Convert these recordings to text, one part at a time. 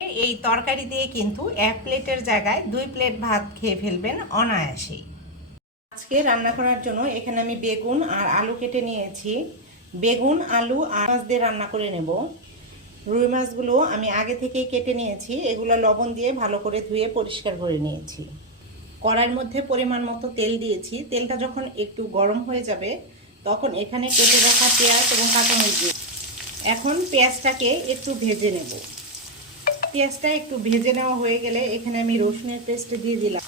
এই তরকারি দিয়ে কিন্তু এক প্লেটের জায়গায় দুই প্লেট ভাত খেয়ে ফেলবেন অনায়াসেই। আজকে রান্না করার জন্য এখানে আমি বেগুন আর আলু কেটে নিয়েছি। বেগুন, আলু আর মাছ দিয়ে রান্না করে নেব। রুই মাছগুলো আমি আগে থেকেই কেটে নিয়েছি। এগুলো লবণ দিয়ে ভালো করে ধুয়ে পরিষ্কার করে নিয়েছি। কড়াইয়ের মধ্যে পরিমাণ মতো তেল দিয়েছি। তেলটা যখন একটু গরম হয়ে যাবে, তখন এখানে কেটে রাখা পেঁয়াজ এবং কাঁচামরিচ এখন পেঁয়াজটাকে একটু ভেজে নেব। পেঁয়াজটা একটু ভেজে নেওয়া হয়ে গেলে এখানে আমি রসুনের পেস্ট দিয়ে দিলাম।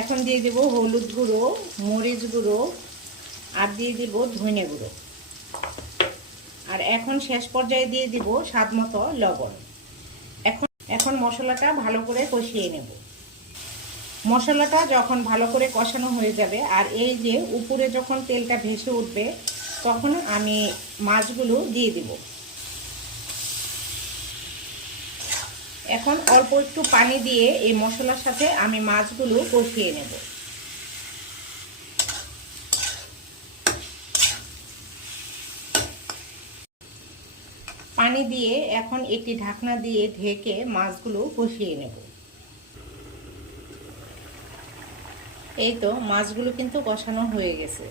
এখন দিয়ে দেব হলুদ গুঁড়ো, মরিচ গুঁড়ো আর দিয়ে দিব ধনে গুঁড়ো। আর এখন শেষ পর্যায়ে দিয়ে দিব স্বাদ মতো লবণ। এখন এখন মশলাটা ভালো করে কষিয়ে নেব। মশলাটা যখন ভালো করে কষানো হয়ে যাবে আর এই যে উপরে যখন তেলটা ভেসে উঠবে, তখন আমি মাছগুলো দিয়ে দিব। এখন অল্প একটু পানি দিয়ে এই মশলার সাথে আমি মাছগুলো কষিয়ে নেব। পানি দিয়ে এখন একটি ঢাকনা দিয়ে ঢেকে মাছগুলো কষিয়ে নেব। এই তো মাছগুলো কিন্তু কষানো হয়ে গেছে।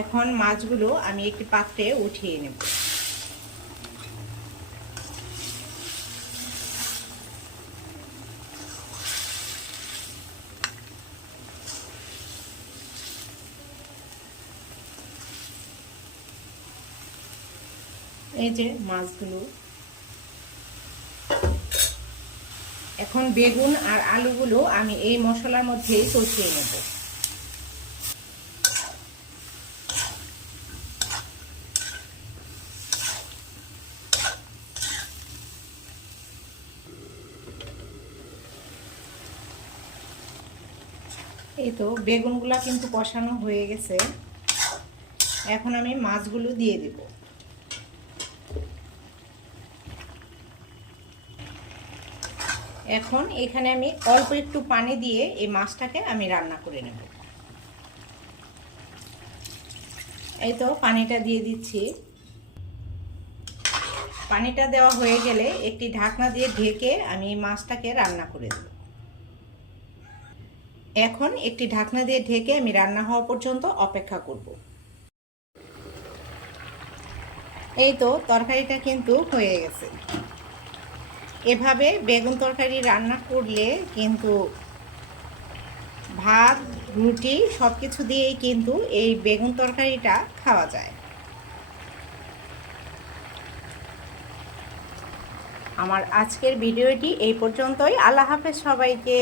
এখন মাছগুলো আমি একটি পাত্রে উঠিয়ে নেব। এই যে মাছগুলো। এখন বেগুন আর আলুগুলো আমি এই মশলার মধ্যেই কষিয়ে নেব। এই তো বেগুনগুলা কিন্তু কষানো হয়ে গেছে। এখন আমি মাছগুলো দিয়ে দেবো। এখন এখানে আমি অল্প একটু পানি দিয়ে এই মাছটাকে আমি রান্না করে নেব। এই তো পানিটা দিয়ে দিচ্ছি। পানিটা দেওয়া হয়ে গেলে একটি ঢাকনা দিয়ে ঢেকে আমি এই মাছটাকে রান্না করে দেব। এখন একটি ঢাকনা দিয়ে ঢেকে আমি রান্না হওয়া পর্যন্ত অপেক্ষা করব। এই তো তরকারিটা কিন্তু হয়ে গেছে। এভাবে বেগুন তরকারি রান্না করলে কিন্তু ভাত, রুটি সব কিছু দিয়েই কিন্তু এই বেগুন তরকারিটা খাওয়া যায়। আমার আজকের ভিডিওটি এই পর্যন্তই। আল্লাহ হাফেজ সবাইকে।